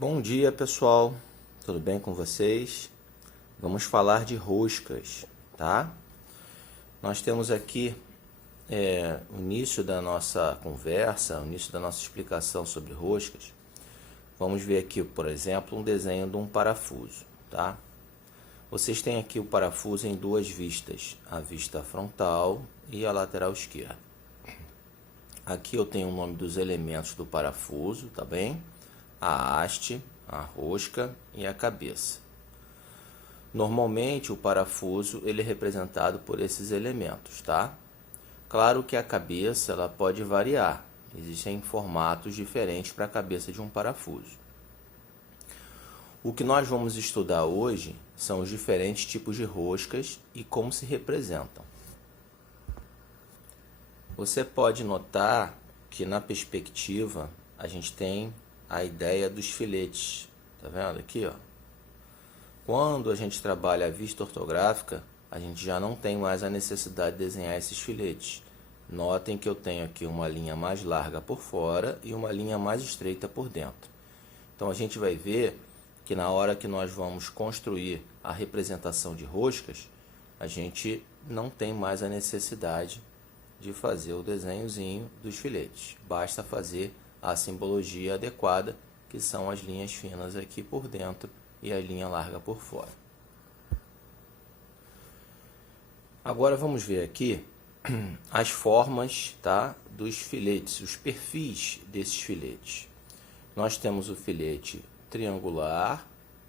Bom dia, pessoal. Tudo bem com vocês? Vamos falar de roscas, tá? Nós temos aqui o início da nossa conversa, o início da nossa explicação sobre roscas. Vamos ver aqui, por exemplo, um desenho de um parafuso, tá? Vocês têm aqui o parafuso em duas vistas, a vista frontal e a lateral esquerda. Aqui eu tenho o nome dos elementos do parafuso, tá bem? A haste, a rosca e a cabeça. Normalmente o parafuso ele é representado por esses elementos, tá? Claro que a cabeça ela pode variar, existem formatos diferentes para a cabeça de um parafuso. O que nós vamos estudar hoje são os diferentes tipos de roscas e como se representam. Você pode notar que na perspectiva a gente tem a ideia dos filetes. Tá vendo aqui, ó? Quando a gente trabalha a vista ortográfica, a gente já não tem mais a necessidade de desenhar esses filetes. Notem que eu tenho aqui uma linha mais larga por fora e uma linha mais estreita por dentro. Então a gente vai ver que na hora que nós vamos construir a representação de roscas, a gente não tem mais a necessidade de fazer o desenhozinho dos filetes. Basta fazer a simbologia adequada, que são as linhas finas aqui por dentro e a linha larga por fora. Agora vamos ver aqui as formas, tá, dos filetes, os perfis desses filetes. Nós temos o filete triangular,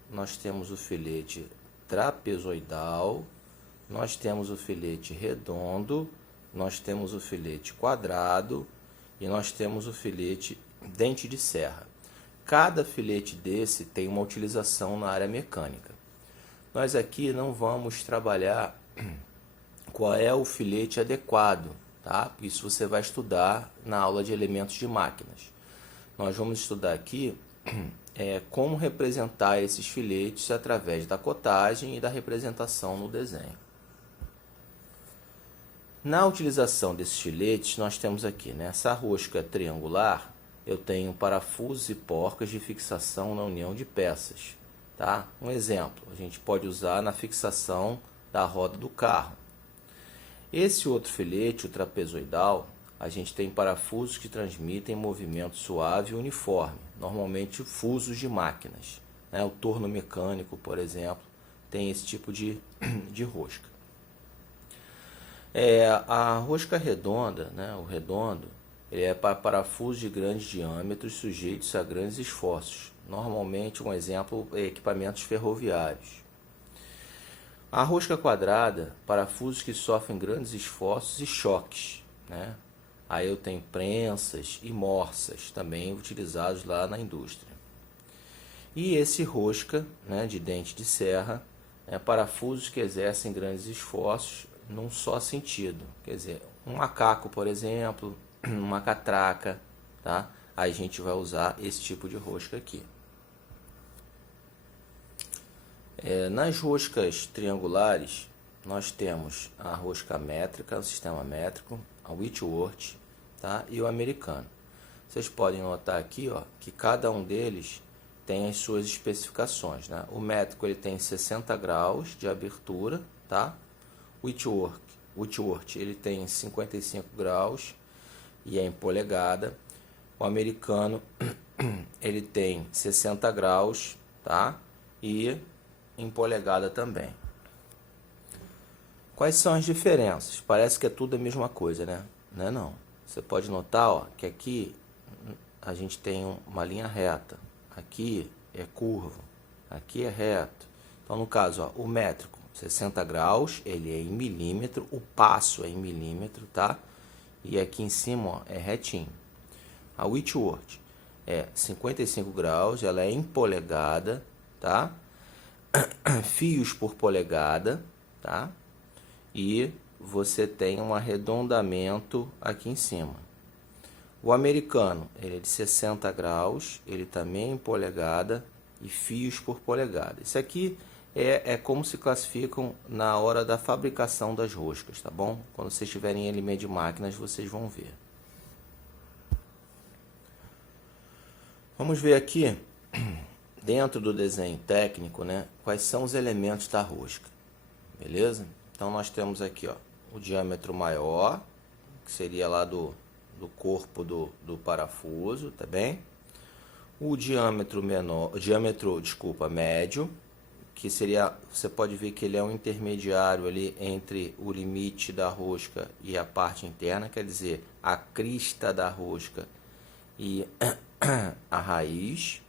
nós temos o filete trapezoidal, nós temos o filete redondo, nós temos o filete quadrado e nós temos o filete dente de serra. Cada filete desse tem uma utilização na área mecânica. Nós aqui não vamos trabalhar qual é o filete adequado, tá? Isso você vai estudar na aula de elementos de máquinas. Nós vamos estudar aqui como representar esses filetes através da cotagem e da representação no desenho. Na utilização desses filetes, nós temos aqui, nessa rosca triangular, eu tenho parafusos e porcas de fixação na união de peças. Tá? Um exemplo, a gente pode usar na fixação da roda do carro. Esse outro filete, o trapezoidal, a gente tem parafusos que transmitem movimento suave e uniforme, normalmente fusos de máquinas. Né? O torno mecânico, por exemplo, tem esse tipo de rosca. A rosca redonda, né, o redondo, ele é para parafusos de grandes diâmetros sujeitos a grandes esforços. Normalmente, um exemplo é equipamentos ferroviários. A rosca quadrada, parafusos que sofrem grandes esforços e choques. Né? Aí eu tenho prensas e morsas, também utilizados lá na indústria. E esse rosca, né, de dente de serra, parafusos que exercem grandes esforços num só sentido. Quer dizer, um macaco, por exemplo, uma catraca, tá? Aí a gente vai usar esse tipo de rosca aqui. Nas roscas triangulares, nós temos a rosca métrica, o sistema métrico, a Whitworth, tá? E o americano. Vocês podem notar aqui, ó, que cada um deles tem as suas especificações, né? O métrico ele tem 60 graus de abertura, tá? O Whitworth ele tem 55 graus e é em polegada. O americano ele tem 60 graus, tá? E em polegada também. Quais são as diferenças? Parece que é tudo a mesma coisa, né? Não é não. Você pode notar, ó, que aqui a gente tem uma linha reta. Aqui é curvo. Aqui é reto. Então, no caso, ó, o métrico 60 graus, ele é em milímetro, o passo é em milímetro, tá? E aqui em cima, ó, é retinho. A Whitworth é 55 graus, ela é em polegada, tá? Fios por polegada, tá? E você tem um arredondamento aqui em cima. O americano, ele é de 60 graus, ele também é em polegada e fios por polegada. Isso aqui é como se classificam na hora da fabricação das roscas, tá bom? Quando vocês estiverem em elemento de máquinas, vocês vão ver. Vamos ver aqui dentro do desenho técnico, né, quais são os elementos da rosca, beleza? Então nós temos aqui, ó, o diâmetro maior, que seria lá do corpo do parafuso, tá bem? O diâmetro menor, médio, que seria, você pode ver que ele é um intermediário ali entre o limite da rosca e a parte interna, quer dizer, a crista da rosca e a raiz.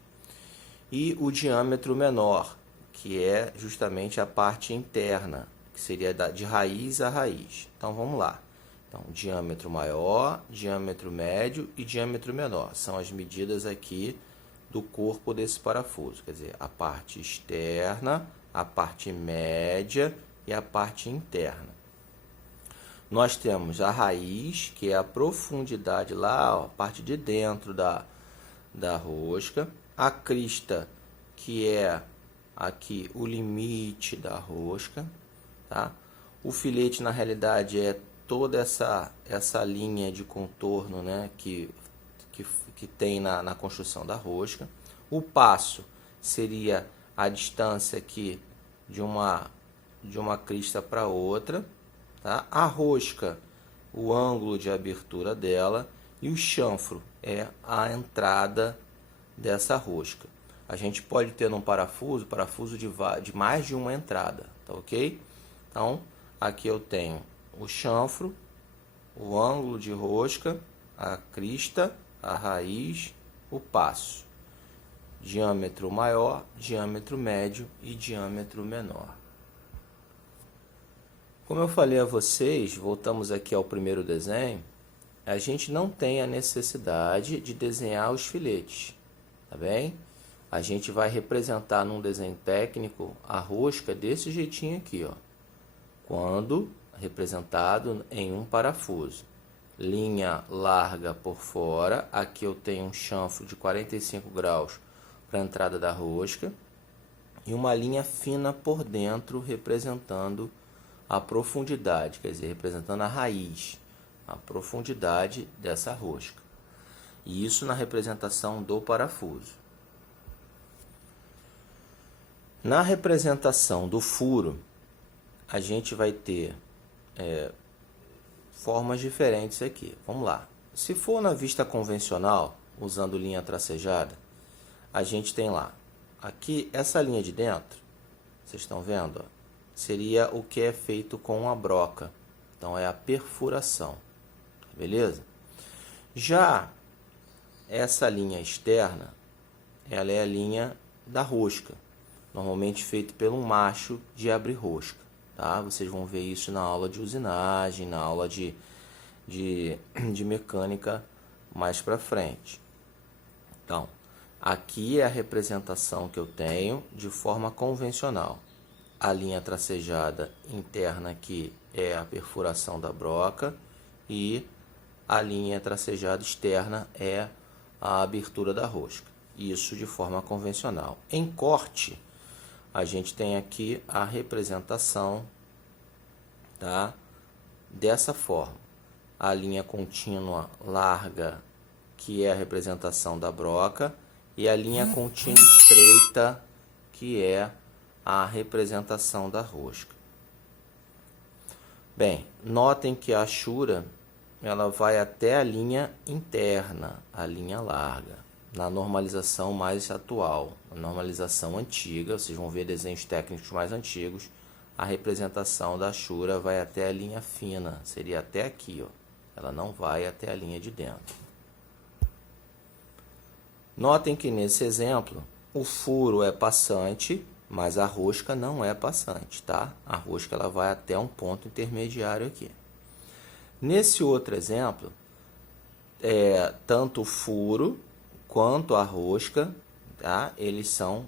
E o diâmetro menor, que é justamente a parte interna, que seria de raiz a raiz. Então vamos lá. Então, diâmetro maior, diâmetro médio e diâmetro menor são as medidas aqui do corpo desse parafuso, quer dizer, a parte externa, a parte média e a parte interna. Nós temos a raiz, que é a profundidade lá, ó, a parte de dentro da rosca, a crista, que é aqui o limite da rosca, tá? O filete, na realidade, é toda essa linha de contorno, né, que tem na construção da rosca. O passo seria a distância aqui de uma crista para outra, tá? A rosca, o ângulo de abertura dela, e o chanfro é a entrada dessa rosca. A gente pode ter num parafuso de mais de uma entrada, tá ok? Então, aqui eu tenho o chanfro, o ângulo de rosca, a crista, a raiz, o passo. Diâmetro maior, diâmetro médio e diâmetro menor. Como eu falei a vocês, voltamos aqui ao primeiro desenho, a gente não tem a necessidade de desenhar os filetes, tá bem? A gente vai representar num desenho técnico a rosca desse jeitinho aqui, ó, quando representado em um parafuso. Linha larga por fora, aqui eu tenho um chanfro de 45 graus para a entrada da rosca e uma linha fina por dentro representando a profundidade, quer dizer, representando a raiz, a profundidade dessa rosca. E isso na representação do parafuso. Na representação do furo, a gente vai ter formas diferentes aqui. Vamos lá. Se for na vista convencional, usando linha tracejada, a gente tem lá, aqui, essa linha de dentro, vocês estão vendo, ó, seria o que é feito com a broca. Então, é a perfuração. Beleza? Já essa linha externa, ela é a linha da rosca, normalmente feita pelo macho de abrir rosca. Tá? Vocês vão ver isso na aula de usinagem, na aula de mecânica mais para frente. Então, aqui é a representação que eu tenho de forma convencional. A linha tracejada interna aqui é a perfuração da broca e a linha tracejada externa é a abertura da rosca. Isso de forma convencional. Em corte, a gente tem aqui a representação, tá, dessa forma. A linha contínua larga, que é a representação da broca, e a linha contínua estreita, que é a representação da rosca. Bem, notem que a achura ela vai até a linha interna, a linha larga, na normalização mais atual. A normalização antiga, vocês vão ver desenhos técnicos mais antigos, a representação da achura vai até a linha fina, seria até aqui, ó. Ela não vai até a linha de dentro. Notem que nesse exemplo, o furo é passante, mas a rosca não é passante, tá? A rosca ela vai até um ponto intermediário aqui. Nesse outro exemplo, tanto o furo quanto a rosca, tá? Eles são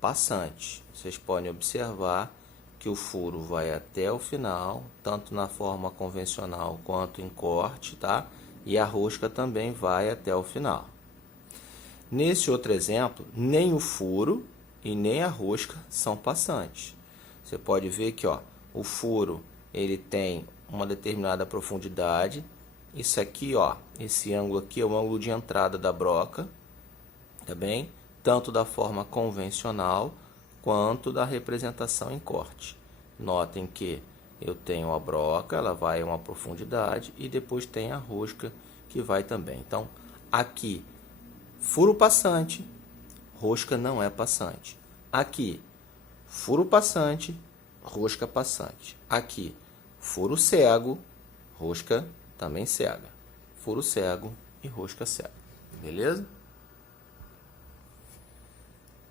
passantes. Vocês podem observar que o furo vai até o final, tanto na forma convencional quanto em corte, tá? E a rosca também vai até o final. Nesse outro exemplo, nem o furo e nem a rosca são passantes. Você pode ver que, ó, o furo ele tem uma determinada profundidade. Isso aqui, ó, esse ângulo aqui é o ângulo de entrada da broca, tá bem? tanto da forma convencional quanto da representação em corte. Notem que eu tenho a broca, ela vai a uma profundidade, e depois tem a rosca que vai também. Então, aqui, furo passante, rosca não é passante. Aqui, furo passante, rosca passante. Aqui, furo cego, rosca também cega. Furo cego e rosca cega. Beleza?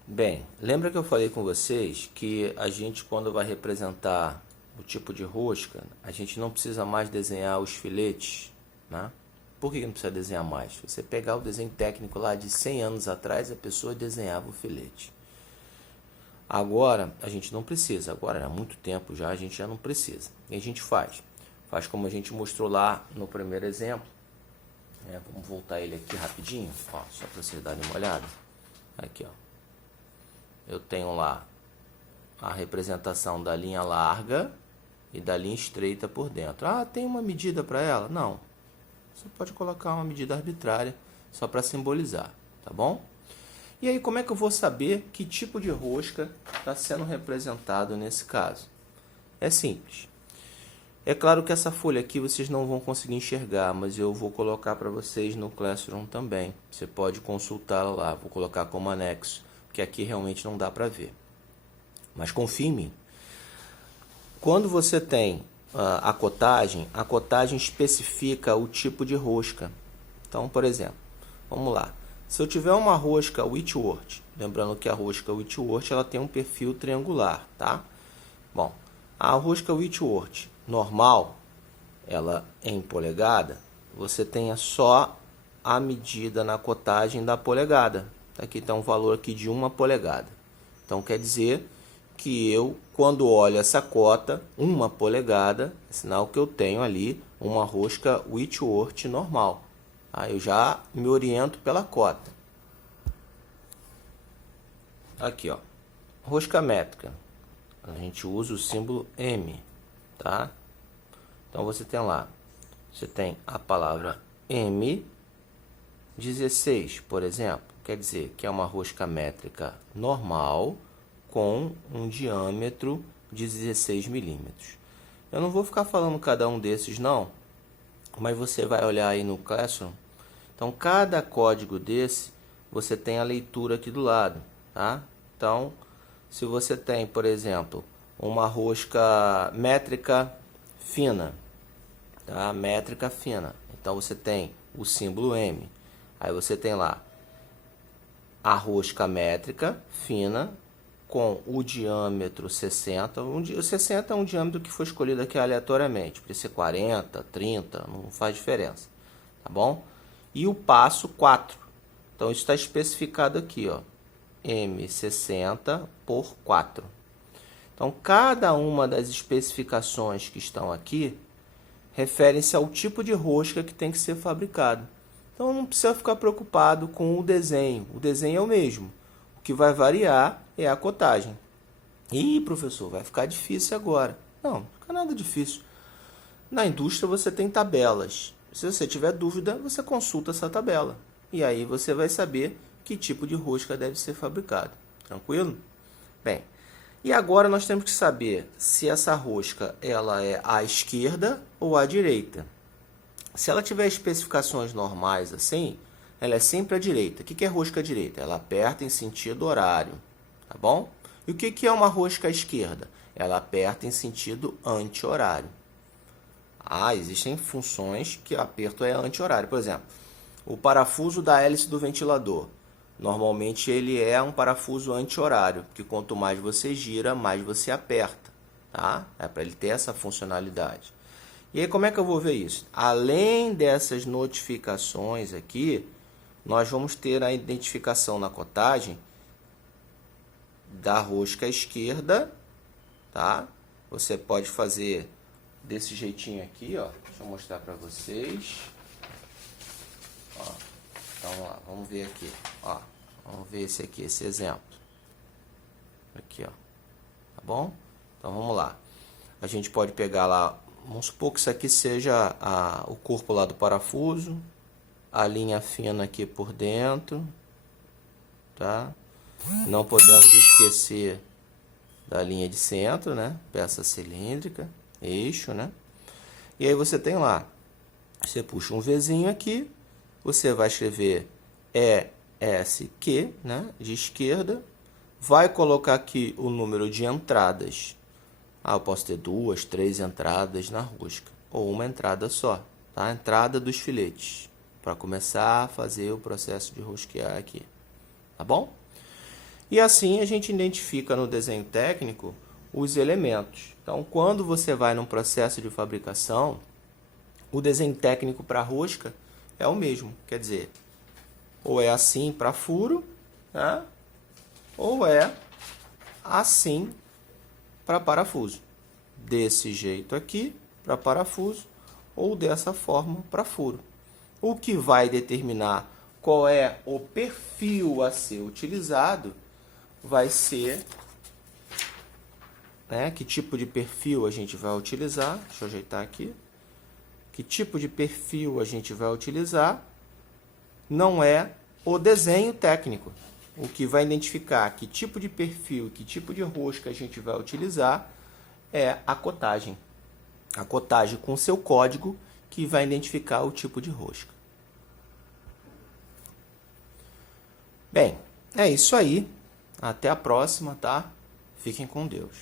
Bem, lembra que eu falei com vocês que a gente, quando vai representar o tipo de rosca, a gente não precisa mais desenhar os filetes, né? Por que não precisa desenhar mais? Se você pegar o desenho técnico lá de 100 anos atrás, a pessoa desenhava o filete. Agora, a gente não precisa. Agora, há muito tempo já, a gente já não precisa. E a gente faz? Faz como a gente mostrou lá no primeiro exemplo. Vamos voltar ele aqui rapidinho, ó, só para vocês darem uma olhada. Aqui, ó. Eu tenho lá a representação da linha larga e da linha estreita por dentro. Ah, tem uma medida para ela? Não. Você pode colocar uma medida arbitrária só para simbolizar, tá bom? E aí, como é que eu vou saber que tipo de rosca está sendo representado nesse caso? É simples. É claro que essa folha aqui vocês não vão conseguir enxergar, mas eu vou colocar para vocês no Classroom também. Você pode consultá-la lá, vou colocar como anexo, porque aqui realmente não dá para ver. Mas confie em mim. Quando você tem a cotagem especifica o tipo de rosca. Então, por exemplo, vamos lá. Se eu tiver uma rosca Whitworth, lembrando que a rosca Whitworth ela tem um perfil triangular, tá? Bom, a rosca Whitworth normal, ela em polegada, você tenha só a medida na cotagem da polegada. Aqui está um valor aqui de 1 polegada. Então, quer dizer que eu, quando olho essa cota, 1 polegada, é sinal que eu tenho ali uma rosca Whitworth normal. Aí eu já me oriento pela cota. Aqui, ó, rosca métrica. A gente usa o símbolo M, tá? Então, você tem lá, você tem a palavra M16, por exemplo. Quer dizer que é uma rosca métrica normal com um diâmetro de 16 milímetros. Eu não vou ficar falando cada um desses, não, mas você vai olhar aí no Classroom. Então, cada código desse, você tem a leitura aqui do lado, tá? Então, se você tem, por exemplo, uma rosca métrica fina, tá? Métrica fina. Então, você tem o símbolo M. Aí você tem lá a rosca métrica fina com o diâmetro 60. O 60 é um diâmetro que foi escolhido aqui aleatoriamente. Pode ser 40, 30, não faz diferença. Tá bom? E o passo 4. Então, isso está especificado aqui, ó. M60 por 4. Então, cada uma das especificações que estão aqui referem-se ao tipo de rosca que tem que ser fabricado. Então, não precisa ficar preocupado com o desenho. O desenho é o mesmo. O que vai variar é a cotagem. Ih, professor, vai ficar difícil agora. Não fica nada difícil. Na indústria, você tem tabelas. Se você tiver dúvida, você consulta essa tabela. E aí você vai saber que tipo de rosca deve ser fabricado. Tranquilo? Bem, e agora nós temos que saber se essa rosca ela é à esquerda ou à direita. Se ela tiver especificações normais assim, ela é sempre à direita. O que é rosca à direita? Ela aperta em sentido horário, tá bom? E o que é uma rosca à esquerda? Ela aperta em sentido anti-horário. Ah, existem funções que o aperto é anti-horário. Por exemplo, o parafuso da hélice do ventilador. Normalmente ele é um parafuso anti-horário, porque quanto mais você gira, mais você aperta, tá? É para ele ter essa funcionalidade. E aí, como é que eu vou ver isso? Além dessas notificações aqui, nós vamos ter a identificação na cotagem da rosca esquerda, tá? Você pode fazer desse jeitinho aqui, ó. Deixa eu mostrar para vocês. Ó, então, vamos lá, vamos ver aqui, ó. Vamos ver esse aqui, esse exemplo. Aqui, ó. Tá bom? Então, vamos lá. A gente pode pegar lá, vamos supor que isso aqui seja o corpo lá do parafuso, a linha fina aqui por dentro, tá? Não podemos esquecer da linha de centro, né? Peça cilíndrica, eixo, né? E aí você tem lá, você puxa um Vzinho aqui, você vai escrever ESQ, né? De esquerda, vai colocar aqui o número de entradas. Eu posso ter 2, 3 entradas na rosca, ou uma entrada só, tá? A entrada dos filetes, para começar a fazer o processo de rosquear aqui, tá bom? E assim a gente identifica no desenho técnico os elementos. Então, quando você vai num processo de fabricação, o desenho técnico para rosca é o mesmo. Quer dizer, ou é assim para furo, né? Ou é assim para parafuso. Desse jeito aqui para parafuso, ou dessa forma para furo. O que vai determinar qual é o perfil a ser utilizado vai ser, né, que tipo de perfil a gente vai utilizar. Deixa eu ajeitar aqui. Que tipo de perfil a gente vai utilizar não é o desenho técnico. O que vai identificar que tipo de perfil e que tipo de rosca a gente vai utilizar é a cotagem. A cotagem com seu código que vai identificar o tipo de rosca. Bem, é isso aí. Até a próxima, tá? Fiquem com Deus.